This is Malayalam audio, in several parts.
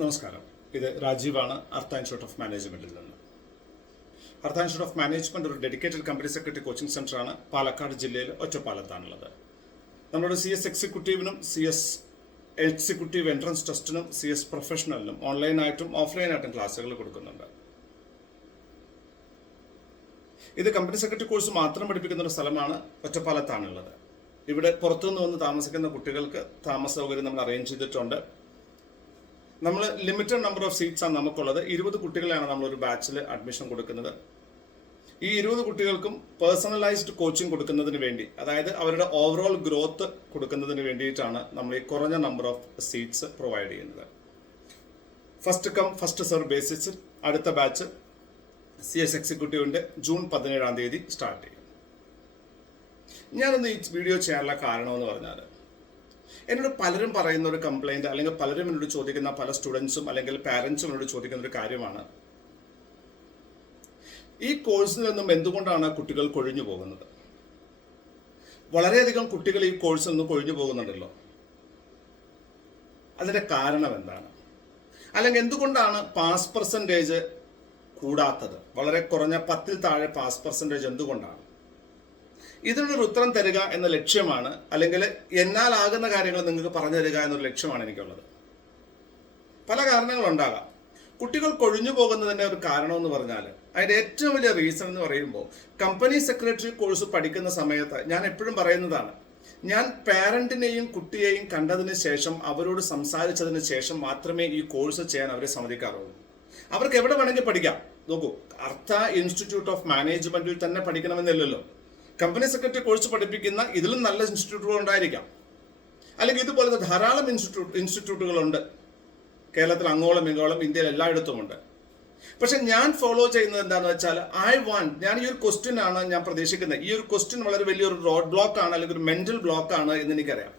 നമസ്കാരം. ഇത് രാജീവാണ്, അർത്ഥ ഇൻസ്റ്റിറ്റ്യൂട്ട് ഓഫ് മാനേജ്മെന്റിൽ നിന്ന്. അർത്ഥ ഇൻസ്റ്റിറ്റ്യൂട്ട് ഓഫ് മാനേജ്മെന്റ് ഒരു ഡെഡിക്കേറ്റഡ് കമ്പനി സെക്രട്ടറി കോച്ചിങ് സെന്ററാണ്. പാലക്കാട് ജില്ലയിൽ ഒറ്റപ്പാലത്താണുള്ളത്. നമ്മുടെ CS എക്സിക്യൂട്ടീവിനും CS എക്സിക്യൂട്ടീവ് എൻട്രൻസ് ടെസ്റ്റിനും CS പ്രൊഫഷണലിനും ഓൺലൈനായിട്ടും ഓഫ്ലൈനായിട്ടും ക്ലാസ്സുകൾ കൊടുക്കുന്നുണ്ട്. ഇത് കമ്പനി സെക്രട്ടറി കോഴ്സ് മാത്രം പഠിപ്പിക്കുന്ന ഒരു സ്ഥലമാണ്. ഒറ്റപ്പാലത്താണുള്ളത്. ഇവിടെ പുറത്തുനിന്ന് വന്ന് താമസിക്കുന്ന കുട്ടികൾക്ക് താമസ സൗകര്യം നമ്മൾ അറേഞ്ച് ചെയ്തിട്ടുണ്ട്. നമ്മൾ ലിമിറ്റഡ് നമ്പർ ഓഫ് സീറ്റ്സ് ആണ് നമുക്കുള്ളത്. 20 കുട്ടികളെയാണ് നമ്മളൊരു ബാച്ചിൽ അഡ്മിഷൻ കൊടുക്കുന്നത്. ഈ 20 കുട്ടികൾക്കും പേഴ്സണലൈസ്ഡ് കോച്ചിങ് കൊടുക്കുന്നതിന് വേണ്ടി, അതായത് അവരുടെ ഓവറോൾ ഗ്രോത്ത് കൊടുക്കുന്നതിന് വേണ്ടിയിട്ടാണ് നമ്മൾ ഈ കുറഞ്ഞ നമ്പർ ഓഫ് സീറ്റ്സ് പ്രൊവൈഡ് ചെയ്യുന്നത്. ഫസ്റ്റ് കം ഫസ്റ്റ് സെർവ് ബേസിസിൽ അടുത്ത ബാച്ച് CS എക്സിക്യൂട്ടീവിൻ്റെ ജൂൺ 17 സ്റ്റാർട്ട് ചെയ്യും. ഞാനൊന്ന് ഈ വീഡിയോ ചെയ്യാനുള്ള കാരണമെന്ന് പറഞ്ഞാൽ, എന്നോട് പലരും പറയുന്ന ഒരു കംപ്ലൈൻറ്റ്, അല്ലെങ്കിൽ പലരും എന്നോട് ചോദിക്കുന്ന, പല സ്റ്റുഡൻസും അല്ലെങ്കിൽ പാരൻസും എന്നോട് ചോദിക്കുന്ന ഒരു കാര്യമാണ്, ഈ കോഴ്സിൽ നിന്നും എന്തുകൊണ്ടാണ് കുട്ടികൾ കൊഴിഞ്ഞു പോകുന്നത്? വളരെയധികം കുട്ടികൾ ഈ കോഴ്സിൽ നിന്നും കൊഴിഞ്ഞു പോകുന്നുണ്ടല്ലോ, അതിൻ്റെ കാരണം എന്താണ്? അല്ലെങ്കിൽ എന്തുകൊണ്ടാണ് പാസ് പെർസെൻറ്റേജ് കൂടാത്തത്? വളരെ കുറഞ്ഞ 10ൽ താഴെ പാസ് പെർസെൻറ്റേജ് എന്തുകൊണ്ടാണ്? ഇതിനൊരു ഉത്തരം തരിക എന്ന ലക്ഷ്യമാണ്, അല്ലെങ്കിൽ എന്നാലാകുന്ന കാര്യങ്ങൾ നിങ്ങൾക്ക് പറഞ്ഞു തരിക എന്നൊരു ലക്ഷ്യമാണ് എനിക്കുള്ളത്. പല കാരണങ്ങളുണ്ടാകാം. കുട്ടികൾ കൊഴിഞ്ഞു പോകുന്നതിൻ്റെ ഒരു കാരണമെന്ന് പറഞ്ഞാൽ, അതിൻ്റെ ഏറ്റവും വലിയ റീസൺ എന്ന് പറയുമ്പോൾ, കമ്പനി സെക്രട്ടറി കോഴ്സ് പഠിക്കുന്ന സമയത്ത് ഞാൻ എപ്പോഴും പറയുന്നതാണ്, ഞാൻ പാരന്റിനെയും കുട്ടിയെയും കണ്ടതിന് ശേഷം, അവരോട് സംസാരിച്ചതിന് ശേഷം മാത്രമേ ഈ കോഴ്സ് ചെയ്യാൻ അവരെ സമ്മതിക്കാറുള്ളൂ. അവർക്ക് എവിടെ വേണമെങ്കിൽ പഠിക്കാം. നോക്കൂ, അർത്ഥ ഇൻസ്റ്റിറ്റ്യൂട്ട് ഓഫ് മാനേജ്മെന്റിൽ തന്നെ പഠിക്കണമെന്നില്ലല്ലോ. കമ്പനി സെക്രട്ടറി കോഴ്സ് പഠിപ്പിക്കുന്ന ഇതിലും നല്ല ഇൻസ്റ്റിറ്റ്യൂട്ടുകൾ ഉണ്ടായിരിക്കാം. അല്ലെങ്കിൽ ഇതുപോലത്തെ ധാരാളം ഇൻസ്റ്റിറ്റ്യൂട്ടുകളുണ്ട്. കേരളത്തിൽ അങ്ങോളം ഇങ്ങോളം ഇന്ത്യയിൽ എല്ലായിടത്തുമുണ്ട്. പക്ഷെ ഞാൻ ഫോളോ ചെയ്യുന്നത് എന്താണെന്ന് വെച്ചാൽ, ഞാൻ ഈ ഒരു ക്വസ്റ്റ്യൻ ആണ് ഞാൻ പ്രതീക്ഷിക്കുന്നത്. ഈ ഒരു ക്വസ്റ്റ്യൻ വളരെ വലിയൊരു റോഡ് ബ്ലോക്ക് ആണ്, അല്ലെങ്കിൽ ഒരു മെന്റൽ ബ്ലോക്ക് ആണ് എന്ന് എനിക്കറിയാം.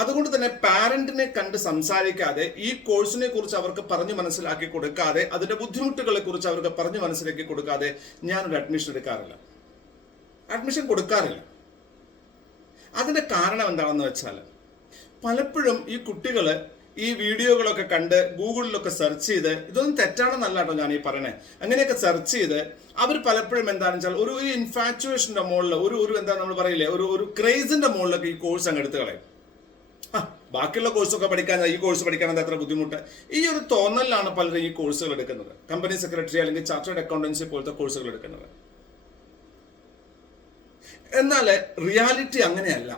അതുകൊണ്ട് തന്നെ പാരന്റിനെ കണ്ട് സംസാരിക്കാതെ, ഈ കോഴ്സിനെ കുറിച്ച് അവർക്ക് പറഞ്ഞു മനസ്സിലാക്കി കൊടുക്കാതെ, അതിന്റെ ബുദ്ധിമുട്ടുകളെ കുറിച്ച് അവർക്ക് പറഞ്ഞു മനസ്സിലാക്കി കൊടുക്കാതെ ഞാനൊരു അഡ്മിഷൻ കൊടുക്കാറില്ല. അതിന്റെ കാരണം എന്താണെന്ന് വെച്ചാൽ, പലപ്പോഴും ഈ കുട്ടികൾ ഈ വീഡിയോകളൊക്കെ കണ്ട് ഗൂഗിളിലൊക്കെ സെർച്ച് ചെയ്ത്, ഇതൊന്നും തെറ്റാണെന്നല്ല കേട്ടോ ഞാൻ ഈ പറയണേ, അങ്ങനെയൊക്കെ സെർച്ച് ചെയ്ത് അവർ പലപ്പോഴും എന്താണെന്ന് വെച്ചാൽ ഒരു ഇൻഫാക്ച്വേഷന്റെ മുകളിൽ, ഒരു എന്താ നമ്മൾ പറയില്ലേ, ഒരു ക്രേസിന്റെ മുകളിലൊക്കെ ഈ കോഴ്സ് അങ്ങ് എടുത്ത് കളയും. ബാക്കിയുള്ള കോഴ്സൊക്കെ പഠിക്കാൻ, ഈ കോഴ്സ് പഠിക്കാൻ എന്താ അത്ര ബുദ്ധിമുട്ട്? ഈ ഒരു തോന്നലിലാണ് പലരും ഈ കോഴ്സുകൾ എടുക്കുന്നത്. കമ്പനി സെക്രട്ടറി അല്ലെങ്കിൽ ചാർട്ടേഡ് അക്കൗണ്ടൻസി പോലത്തെ കോഴ്സുകൾ എടുക്കുന്നത്. എന്നാൽ റിയാലിറ്റി അങ്ങനെയല്ല.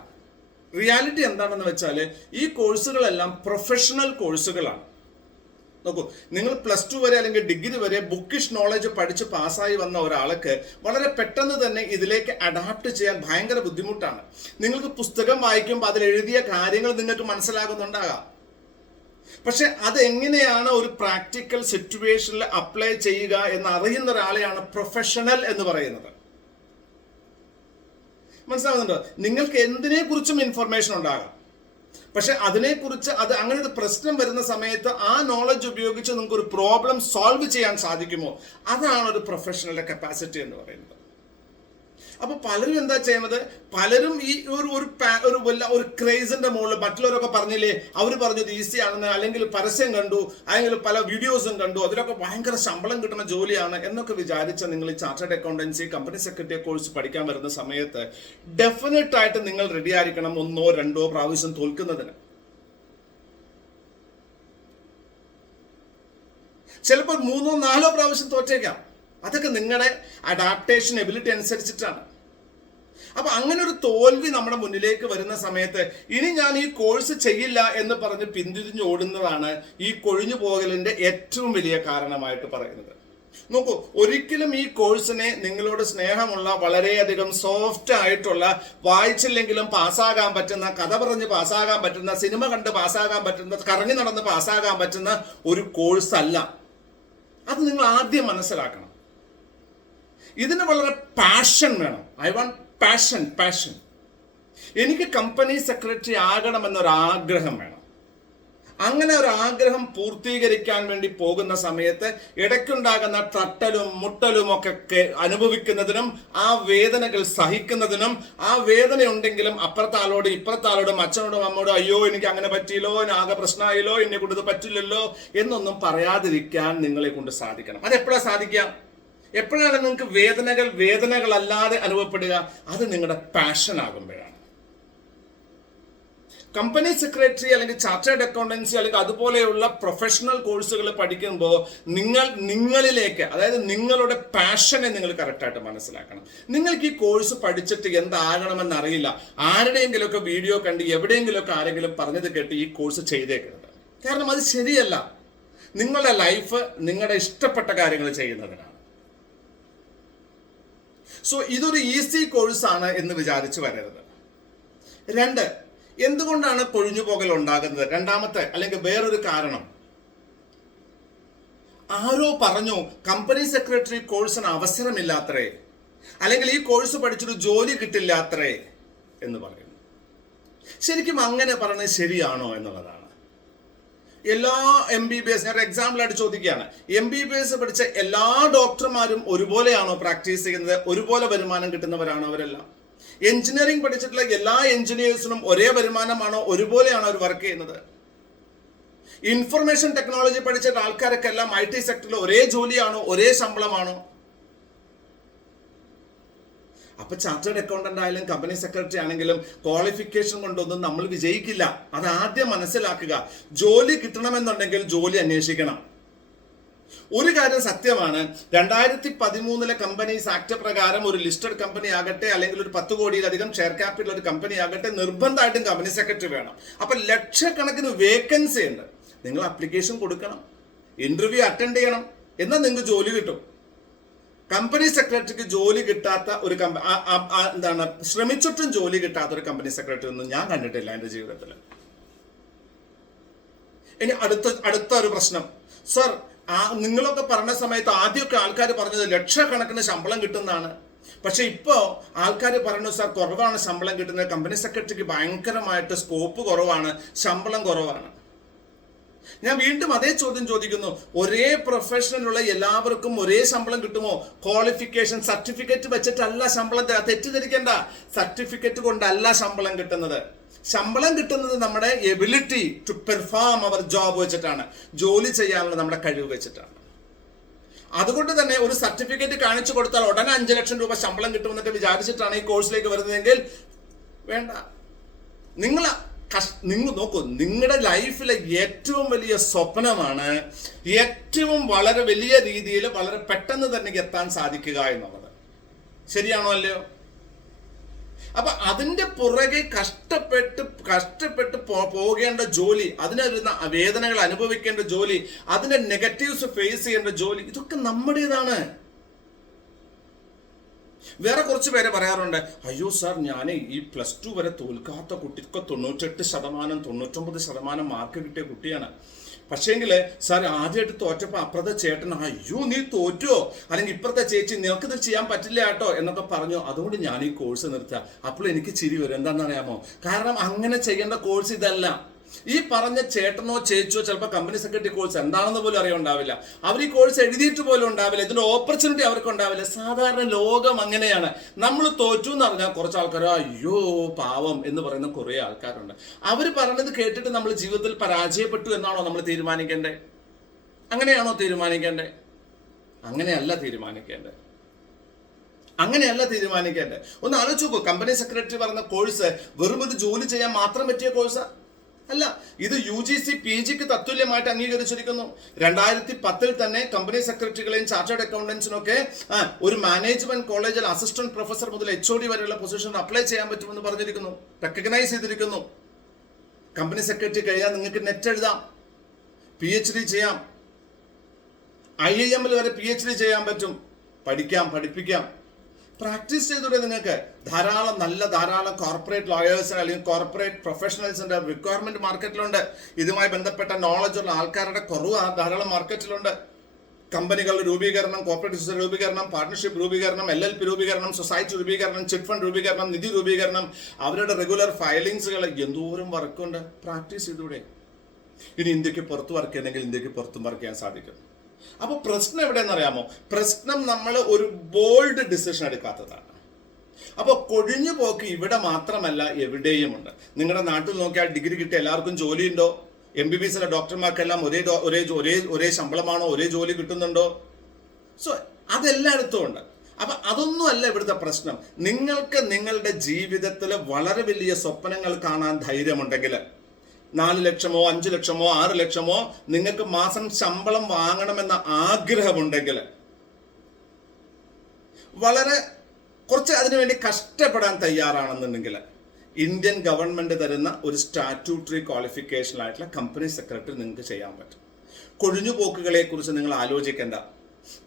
റിയാലിറ്റി എന്താണെന്ന് വെച്ചാൽ, ഈ കോഴ്സുകളെല്ലാം പ്രൊഫഷണൽ കോഴ്സുകളാണ്. നോക്കൂ, നിങ്ങൾ +2 വരെ അല്ലെങ്കിൽ ഡിഗ്രി വരെ ബുക്കിഷ് നോളജ് പഠിച്ച് പാസ്സായി വന്ന ഒരാൾക്ക് വളരെ പെട്ടെന്ന് തന്നെ ഇതിലേക്ക് അഡാപ്റ്റ് ചെയ്യാൻ ഭയങ്കര ബുദ്ധിമുട്ടാണ്. നിങ്ങൾക്ക് പുസ്തകം വായിക്കുമ്പോൾ അതിൽ എഴുതിയ കാര്യങ്ങൾ നിങ്ങൾക്ക് മനസ്സിലാകുന്നുണ്ടാകാം. പക്ഷെ അതെങ്ങനെയാണ് ഒരു പ്രാക്ടിക്കൽ സിറ്റുവേഷനിൽ അപ്ലൈ ചെയ്യുക എന്ന് അറിയുന്ന ഒരാളെയാണ് പ്രൊഫഷണൽ എന്ന് പറയുന്നത്. മനസ്സിലാവുന്നുണ്ടോ? നിങ്ങൾക്ക് എന്തിനെ കുറിച്ചും ഇൻഫർമേഷൻ ഉണ്ടാകാം, പക്ഷെ അതിനെക്കുറിച്ച് അങ്ങനെ ഒരു പ്രശ്നം വരുന്ന സമയത്ത് ആ നോളജ് ഉപയോഗിച്ച് നിങ്ങൾക്ക് ഒരു പ്രോബ്ലം സോൾവ് ചെയ്യാൻ സാധിക്കുമോ? അതാണ് ഒരു പ്രൊഫഷണലിന്റെ കപ്പാസിറ്റി എന്ന് പറയുന്നത്. അപ്പൊ പലരും എന്താ ചെയ്യുന്നത്, പലരും ഈ ഒരു ക്രേസിന്റെ മുകളിൽ, മറ്റുള്ളവരൊക്കെ പറഞ്ഞില്ലേ, അവർ പറഞ്ഞത് ഈസി ആണെന്ന്, അല്ലെങ്കിൽ പരസ്യം കണ്ടു, അല്ലെങ്കിൽ പല വീഡിയോസും കണ്ടു, അതിലൊക്കെ ഭയങ്കര ശമ്പളം കിട്ടുന്ന ജോലിയാണ് എന്നൊക്കെ വിചാരിച്ച നിങ്ങൾ ഈ chartered accountancy, company secretary course പഠിക്കാൻ വരുന്ന സമയത്ത് ഡെഫിനറ്റ് ആയിട്ട് നിങ്ങൾ റെഡി ആയിരിക്കണം 1 or 2 പ്രാവശ്യം തോൽക്കുന്നതിന്. ചിലപ്പോൾ 3 or 4 പ്രാവശ്യം തോറ്റേക്കാം. അതൊക്കെ നിങ്ങളുടെ അഡാപ്റ്റേഷൻ എബിലിറ്റി അനുസരിച്ചിട്ടാണ്. അപ്പൊ അങ്ങനെ ഒരു തോൽവി നമ്മുടെ മുന്നിലേക്ക് വരുന്ന സമയത്ത്, ഇനി ഞാൻ ഈ കോഴ്സ് ചെയ്യില്ല എന്ന് പറഞ്ഞ് പിന്തിരിഞ്ഞ് ഓടുന്നതാണ് ഈ കൊഴിഞ്ഞു പോകലിന്റെ ഏറ്റവും വലിയ കാരണമായിട്ട് പറയുന്നത്. നോക്കൂ, ഒരിക്കലും ഈ കോഴ്സിനെ നിങ്ങളോട് സ്നേഹമുള്ള, വളരെയധികം സോഫ്റ്റ് ആയിട്ടുള്ള, വായിച്ചില്ലെങ്കിലും പാസ്സാകാൻ പറ്റുന്ന, കഥ പറഞ്ഞ് പാസ്സാകാൻ പറ്റുന്ന, സിനിമ കണ്ട് പാസ്സാകാൻ പറ്റുന്ന, കറങ്ങി നടന്ന് പാസ്സാകാൻ പറ്റുന്ന ഒരു കോഴ്സ് അല്ല. അത് നിങ്ങൾ ആദ്യം മനസ്സിലാക്കണം. ഇതിന് വളരെ പാഷൻ വേണം. പാഷൻ. എനിക്ക് കമ്പനി സെക്രട്ടറി ആകണമെന്നൊരാഗ്രഹം വേണം. അങ്ങനെ ഒരു ആഗ്രഹം പൂർത്തീകരിക്കാൻ വേണ്ടി പോകുന്ന സമയത്ത് ഇടയ്ക്കുണ്ടാകുന്ന തട്ടലും മുട്ടലും ഒക്കെ അനുഭവിക്കുന്നതിനും ആ വേദനകൾ സഹിക്കുന്നതിനും ആ വേദന ഉണ്ടെങ്കിലും അപ്പുറത്താളോടും ഇപ്പുറത്താളോടും അച്ഛനോടും അമ്മോടും അയ്യോ എനിക്ക് അങ്ങനെ പറ്റിയില്ലോ, ആകെ പ്രശ്നമായില്ലോ, എന്നെ കൊണ്ട് ഇത് പറ്റില്ലല്ലോ എന്നൊന്നും പറയാതിരിക്കാൻ നിങ്ങളെ കൊണ്ട് സാധിക്കണം. അതെപ്പോഴാണ് സാധിക്കുക? എപ്പോഴാണ് നിങ്ങൾക്ക് വേദനകളല്ലാതെ അനുഭവപ്പെടുക? അത് നിങ്ങളുടെ പാഷൻ ആകുമ്പോഴാണ്. കമ്പനി സെക്രട്ടറി അല്ലെങ്കിൽ ചാർട്ടേഡ് അക്കൗണ്ടൻസി അല്ലെങ്കിൽ അതുപോലെയുള്ള പ്രൊഫഷണൽ കോഴ്സുകൾ പഠിക്കുമ്പോൾ നിങ്ങളിലേക്ക്, അതായത് നിങ്ങളുടെ പാഷനെ നിങ്ങൾ കറക്റ്റായിട്ട് മനസ്സിലാക്കണം. നിങ്ങൾക്ക് ഈ കോഴ്സ് പഠിച്ചിട്ട് എന്താകണമെന്ന് അറിയില്ല, ആരുടെയെങ്കിലുമൊക്കെ വീഡിയോ കണ്ട് എവിടെയെങ്കിലുമൊക്കെ ആരെങ്കിലും പറഞ്ഞത് കേട്ട് ഈ കോഴ്സ് ചെയ്തേക്കരുത്. കാരണം അത് ശരിയല്ല. നിങ്ങളുടെ ലൈഫ് നിങ്ങളുടെ ഇഷ്ടപ്പെട്ട കാര്യങ്ങൾ ചെയ്യുന്നതിനാണ്. സോ ഇതൊരു ഈസി കോഴ്സാണ് എന്ന് വിചാരിച്ചു വരരുത്. 2, എന്തുകൊണ്ടാണ് കൊഴിഞ്ഞുപോകൽ ഉണ്ടാകുന്നത്? രണ്ടാമത്തെ അല്ലെങ്കിൽ വേറൊരു കാരണം, ആരോ പറഞ്ഞു കമ്പനി സെക്രട്ടറി കോഴ്സിന് അവസരമില്ലാത്രേ, അല്ലെങ്കിൽ ഈ കോഴ്സ് പഠിച്ചൊരു ജോലി കിട്ടില്ലാത്രേ എന്ന് പറയുന്നു. ശരിക്കും അങ്ങനെ പറഞ്ഞത് ശരിയാണോ എന്നുള്ളതാണ്. എല്ലാ MBBS, ഞാൻ എക്സാമ്പിൾ ആയിട്ട് ചോദിക്കുകയാണ്, MBBS പഠിച്ച എല്ലാ ഡോക്ടർമാരും ഒരുപോലെയാണോ പ്രാക്ടീസ് ചെയ്യുന്നത്? ഒരുപോലെ വരുമാനം കിട്ടുന്നവരാണോ അവരെല്ലാം? എഞ്ചിനീയറിംഗ് പഠിച്ചിട്ടുള്ള എല്ലാ എഞ്ചിനീയേഴ്സിനും ഒരേ വരുമാനമാണോ? ഒരുപോലെയാണോ അവർ വർക്ക് ചെയ്യുന്നത്? ഇൻഫർമേഷൻ ടെക്നോളജി പഠിച്ചിട്ട് ആൾക്കാരൊക്കെ എല്ലാം IT സെക്ടറിൽ ഒരേ ജോലിയാണോ? ഒരേ ശമ്പളമാണോ? അപ്പൊ ചാർട്ടേഡ് അക്കൗണ്ടന്റ് ആയാലും കമ്പനി സെക്രട്ടറി ആണെങ്കിലും ക്വാളിഫിക്കേഷൻ കൊണ്ടൊന്നും നമ്മൾ വിജയിക്കില്ല. അത് ആദ്യം മനസ്സിലാക്കുക. ജോലി കിട്ടണമെന്നുണ്ടെങ്കിൽ ജോലി അന്വേഷിക്കണം. ഒരു കാര്യം സത്യമാണ്, 2013 കമ്പനീസ് ആക്ട് പ്രകാരം ഒരു ലിസ്റ്റഡ് കമ്പനി ആകട്ടെ അല്ലെങ്കിൽ ഒരു 10 കോടിയിലധികം ഷെയർ ക്യാപിറ്റൽ ഒരു കമ്പനി ആകട്ടെ നിർബന്ധമായിട്ടും കമ്പനി സെക്രട്ടറി വേണം. അപ്പൊ ലക്ഷക്കണക്കിന് വേക്കൻസി ഉണ്ട്. നിങ്ങൾ അപ്ലിക്കേഷൻ കൊടുക്കണം, ഇന്റർവ്യൂ അറ്റൻഡ് ചെയ്യണം, എന്നാൽ നിങ്ങൾക്ക് ജോലി കിട്ടും. കമ്പനി സെക്രട്ടറിക്ക് ജോലി കിട്ടാത്ത ഒരു ശ്രമിച്ചിട്ടും ജോലി കിട്ടാത്ത ഒരു കമ്പനി സെക്രട്ടറി ഒന്നും ഞാൻ കണ്ടിട്ടില്ല എൻ്റെ ജീവിതത്തിൽ. ഇനി അടുത്ത ഒരു പ്രശ്നം, സർ നിങ്ങളൊക്കെ പറഞ്ഞ സമയത്ത് ആദ്യമൊക്കെ ആൾക്കാർ പറഞ്ഞത് ലക്ഷക്കണക്കിന് ശമ്പളം കിട്ടുന്നതാണ്. പക്ഷെ ഇപ്പോ ആൾക്കാർ പറഞ്ഞു സാർ കുറവാണ് ശമ്പളം കിട്ടുന്നത്, കമ്പനി സെക്രട്ടറിക്ക് ഭയങ്കരമായിട്ട് സ്കോപ്പ് കുറവാണ്, ശമ്പളം കുറവാണ്. ഞാൻ വീണ്ടും അതേ ചോദ്യം ചോദിക്കുന്നു, ഒരേ പ്രൊഫഷനിലുള്ള എല്ലാവർക്കും ഒരേ ശമ്പളം കിട്ടുമോ? ക്വാളിഫിക്കേഷൻ സർട്ടിഫിക്കറ്റ് വെച്ചിട്ടല്ല ശമ്പളം. തെറ്റിദ്ധരിക്കേണ്ട, സർട്ടിഫിക്കറ്റ് കൊണ്ടല്ല ശമ്പളം കിട്ടുന്നത്. ശമ്പളം കിട്ടുന്നത് നമ്മുടെ ability to perform our job വെച്ചിട്ടാണ്, ജോലി ചെയ്യാനുള്ള നമ്മുടെ കഴിവ് വെച്ചിട്ടാണ്. അതുകൊണ്ട് തന്നെ ഒരു സർട്ടിഫിക്കറ്റ് കാണിച്ചു കൊടുത്താൽ ഉടനെ 5 ലക്ഷം രൂപ ശമ്പളം കിട്ടുമെന്നൊക്കെ വിചാരിച്ചിട്ടാണ് ഈ കോഴ്സിലേക്ക് വരുന്നതെങ്കിൽ വേണ്ട. നിങ്ങൾ നോക്കൂ, നിങ്ങളുടെ ലൈഫിലെ ഏറ്റവും വലിയ സ്വപ്നമാണ് ഏറ്റവും വളരെ വലിയ രീതിയിൽ വളരെ പെട്ടെന്ന് തന്നെ എത്താൻ സാധിക്കുക എന്നുള്ളത്. ശരിയാണോ അല്ലയോ? അപ്പൊ അതിന്റെ പുറകെ കഷ്ടപ്പെട്ട് പോകേണ്ട ജോലി, അതിന് വരുന്ന വേദനകൾ അനുഭവിക്കേണ്ട ജോലി, അതിന്റെ നെഗറ്റീവ്സ് ഫേസ് ചെയ്യേണ്ട ജോലി, ഇതൊക്കെ നമ്മുടേതാണ്. വേറെ കുറച്ച് പേരെ പറയാറുണ്ട്, അയ്യോ സാർ ഞാൻ ഈ +2 വരെ തോൽക്കാത്ത കുട്ടിക്ക് 98%, 99% മാർക്ക് കിട്ടിയ കുട്ടിയാണ്. പക്ഷേങ്കിൽ സാർ ആദ്യമായിട്ട് തോറ്റപ്പോൾ അപ്പുറത്തെ ചേട്ടൻ അയ്യോ നീ തോറ്റോ, അല്ലെങ്കിൽ ഇപ്പുറത്തെ ചേച്ചി നിനക്കിത് ചെയ്യാൻ പറ്റില്ല കേട്ടോ എന്നൊക്കെ പറഞ്ഞു. അതുകൊണ്ട് ഞാൻ ഈ കോഴ്സ് നിർത്തുക. അപ്പോൾ എനിക്ക് ചിരി വരും. എന്താണെന്നറിയാമോ? കാരണം അങ്ങനെ ചെയ്യേണ്ട കോഴ്സ് ഇതല്ല. ഈ പറഞ്ഞ ചേട്ടനോ ചേച്ചിയോ ചിലപ്പോൾ കമ്പനി സെക്രട്ടറി കോഴ്സ് എന്താണെന്ന് പോലും അറിയുണ്ടാവില്ല. അവർ ഈ കോഴ്സ് എഴുതിയിട്ട് പോലും ഉണ്ടാവില്ല. ഇതിന്റെ ഓപ്പർച്യൂണിറ്റി അവർക്ക് ഉണ്ടാവില്ല. സാധാരണ ലോകം അങ്ങനെയാണ്. നമ്മൾ തോറ്റു എന്ന് പറഞ്ഞാൽ കുറച്ച് ആൾക്കാർ അയ്യോ പാവം എന്ന് പറയുന്ന കുറേ ആൾക്കാരുണ്ട്. അവർ പറഞ്ഞത് കേട്ടിട്ട് നമ്മൾ ജീവിതത്തിൽ പരാജയപ്പെട്ടു എന്നാണോ നമ്മൾ തീരുമാനിക്കേണ്ടത്? അങ്ങനെയാണോ തീരുമാനിക്കേണ്ടത്? അങ്ങനെയല്ല തീരുമാനിക്കേണ്ടത്. ഒന്ന് ആലോചിച്ച് നോക്കൂ, കമ്പനി സെക്രട്ടറി പറഞ്ഞ കോഴ്സ് വെറും ഒരു ജോലി ചെയ്യാൻ മാത്രം പറ്റിയ കോഴ്സാ അല്ല. ഇത് UGC PGക്ക് തത്തുല്യമായിട്ട് അംഗീകരിച്ചിരിക്കുന്നു. 2010 തന്നെ കമ്പനി സെക്രട്ടറികളെയും ചാർട്ടേഡ് അക്കൗണ്ടൻസിനും ഒക്കെ ഒരു മാനേജ്മെന്റ് കോളേജിൽ അസിസ്റ്റന്റ് പ്രൊഫസർ മുതൽ HOD വരെയുള്ള പൊസിഷൻ അപ്ലൈ ചെയ്യാൻ പറ്റുമെന്ന് പറഞ്ഞിരിക്കുന്നു, റെക്കഗ്നൈസ് ചെയ്തിരിക്കുന്നു. കമ്പനി സെക്രട്ടറി കഴിയാൻ നിങ്ങൾക്ക് നെറ്റ് എഴുതാം, PhD ചെയ്യാം, IIM വരെ PhD ചെയ്യാൻ പറ്റും, പഠിപ്പിക്കാം, പ്രാക്ടീസ് ചെയ്തൂടെ? നിങ്ങൾക്ക് ധാരാളം കോർപ്പറേറ്റ് ലോയേഴ്സിന് അല്ലെങ്കിൽ കോർപ്പറേറ്റ് പ്രൊഫഷണൽസിന്റെ റിക്വയർമെന്റ് മാർക്കറ്റിലുണ്ട്. ഇതുമായി ബന്ധപ്പെട്ട നോളജ് ഉള്ള ആൾക്കാരുടെ കുറവ് ധാരാളം മാർക്കറ്റിലുണ്ട്. കമ്പനികളുടെ രൂപീകരണം, കോർപ്പറേറ്റ് രൂപീകരണം, പാർട്ണർഷിപ്പ് രൂപീകരണം, LLP രൂപീകരണം, സൊസൈറ്റി രൂപീകരണം, ചിറ്റ് ഫണ്ട് രൂപീകരണം, നിധി രൂപീകരണം, അവരുടെ റെഗുലർ ഫയലിങ്സുകൾ, എന്തോരം വർക്കുണ്ട്. പ്രാക്ടീസ് ചെയ്തൂടെ? ഇനി ഇന്ത്യക്ക് പുറത്ത് വർക്ക് ചെയ്യണമെങ്കിൽ ഇന്ത്യക്ക് പുറത്തും വർക്ക് ചെയ്യാൻ സാധിക്കും. അപ്പോൾ പ്രശ്നം എവിടെയെന്ന് അറിയാമോ? പ്രശ്നം നമ്മൾ ഒരു ബോൾഡ് ഡിസിഷൻ എടുക്കാത്തതാണ്. അപ്പോൾ കൊഴിഞ്ഞു പോക്ക് ഇവിടെ മാത്രമല്ല, എവിടെയുമുണ്ട്. നിങ്ങളുടെ നാട്ടിൽ നോക്കിയാൽ ഡിഗ്രി കിട്ടിയ എല്ലാവർക്കും ജോലിയുണ്ടോ? MBBS ഡോക്ടർമാർക്കെല്ലാം ഒരേ ശമ്പളമാണോ? ഒരേ ജോലി കിട്ടുന്നുണ്ടോ? സോ അതെല്ലായിടത്തും ഉണ്ട്. അപ്പൊ അതൊന്നും അല്ല ഇവിടുത്തെ പ്രശ്നം. നിങ്ങൾക്ക് നിങ്ങളുടെ ജീവിതത്തിൽ വളരെ വലിയ സ്വപ്നങ്ങൾ കാണാൻ ധൈര്യമുണ്ടെങ്കിൽ, 4 ലക്ഷമോ 5 ലക്ഷമോ 6 ലക്ഷമോ നിങ്ങൾക്ക് മാസം ശമ്പളം വാങ്ങണമെന്ന ആഗ്രഹമുണ്ടെങ്കിൽ, വളരെ കുറച്ച് അതിനുവേണ്ടി കഷ്ടപ്പെടാൻ തയ്യാറാണെന്നുണ്ടെങ്കിൽ, ഇന്ത്യൻ ഗവൺമെന്റ് തരുന്ന ഒരു സ്റ്റാറ്റ്യൂട്ടറി ക്വാളിഫിക്കേഷൻ ആയിട്ടുള്ള കമ്പനി സെക്രട്ടറി നിങ്ങൾക്ക് ചെയ്യാൻ പറ്റും. കൊഴിഞ്ഞുപോക്കുകളെ കുറിച്ച് നിങ്ങൾ ആലോചിക്കേണ്ട.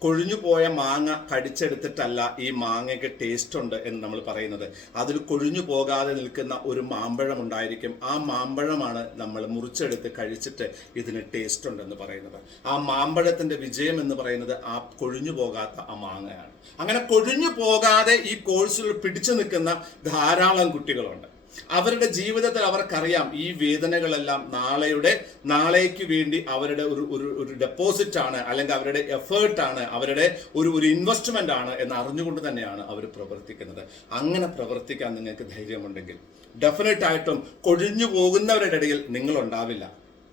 കൊഴിഞ്ഞു പോയ മാങ്ങ കടിച്ചെടുത്തിട്ടല്ല ഈ മാങ്ങയ്ക്ക് ടേസ്റ്റ് ഉണ്ട് എന്ന് നമ്മൾ പറയുന്നത്. അതിൽ കൊഴിഞ്ഞു പോകാതെ നിൽക്കുന്ന ഒരു മാമ്പഴം ഉണ്ടായിരിക്കും. ആ മാമ്പഴമാണ് നമ്മൾ മുറിച്ചെടുത്ത് കഴിച്ചിട്ട് ഇതിന് ടേസ്റ്റ് ഉണ്ടെന്ന് പറയുന്നത്. ആ മാമ്പഴത്തിന്റെ വിജയം എന്ന് പറയുന്നത് ആ കൊഴിഞ്ഞു പോകാത്ത ആ മാങ്ങയാണ്. അങ്ങനെ കൊഴിഞ്ഞു പോകാതെ ഈ കോഴ്സിൽ പിടിച്ചു നിൽക്കുന്ന ധാരാളം കുട്ടികളുണ്ട്. അവരുടെ ജീവിതത്തിൽ അവർക്കറിയാം ഈ വേദനകളെല്ലാം നാളേക്ക് വേണ്ടി അവരുടെ ഒരു ഡെപ്പോസിറ്റ് ആണ്, അല്ലെങ്കിൽ അവരുടെ എഫേർട്ടാണ്, അവരുടെ ഒരു ഇൻവെസ്റ്റ്മെന്റ് ആണ് എന്ന് അറിഞ്ഞുകൊണ്ട് തന്നെയാണ് അവർ പ്രവർത്തിക്കുന്നത്. അങ്ങനെ പ്രവർത്തിക്കാൻ നിങ്ങൾക്ക് ധൈര്യമുണ്ടെങ്കിൽ ഡെഫിനറ്റ് ആയിട്ടും കൊഴിഞ്ഞു പോകുന്നവരുടെ ഇടയിൽ നിങ്ങളുണ്ടാവില്ല.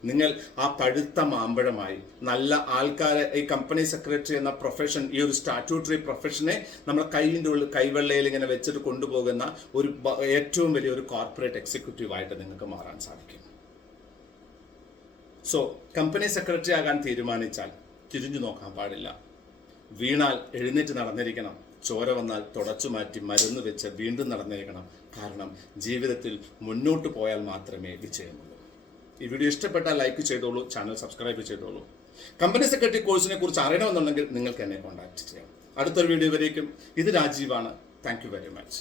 നിങ്ങൾ ആ പഴുത്ത മാമ്പഴമായി നല്ല ആൾക്കാരെ, ഈ കമ്പനി സെക്രട്ടറി എന്ന പ്രൊഫഷൻ, ഈ ഒരു സ്റ്റാറ്റ്യൂട്ടറി പ്രൊഫഷനെ നമ്മൾ കൈവെള്ളയിൽ ഇങ്ങനെ വെച്ചിട്ട് കൊണ്ടുപോകുന്ന ഒരു ഏറ്റവും വലിയൊരു കോർപ്പറേറ്റ് എക്സിക്യൂട്ടീവ് ആയിട്ട് നിങ്ങൾക്ക് മാറാൻ സാധിക്കും. സോ കമ്പനി സെക്രട്ടറി ആകാൻ തീരുമാനിച്ചാൽ തിരിഞ്ഞു നോക്കാൻ പാടില്ല. വീണാൽ എഴുന്നേറ്റ് നടന്നിരിക്കണം. ചോര വന്നാൽ തുടച്ചു മാറ്റി മരുന്ന് വെച്ച് വീണ്ടും നടന്നിരിക്കണം. കാരണം ജീവിതത്തിൽ മുന്നോട്ട് പോയാൽ മാത്രമേ വിജയമുള്ളൂ. ഈ വീഡിയോ ഇഷ്ടപ്പെട്ടാൽ ലൈക്ക് ചെയ്തോളൂ, ചാനൽ സബ്സ്ക്രൈബ് ചെയ്തോളൂ. കമ്പനി സെക്രട്ടറി കോഴ്സിനെ കുറിച്ച് അറിയണമെന്നുണ്ടെങ്കിൽ നിങ്ങൾക്ക് എന്നെ കോൺടാക്ട് ചെയ്യാം. അടുത്തൊരു വീഡിയോ വരേക്കും ഇത് രാജീവാണ്. Thank you very much.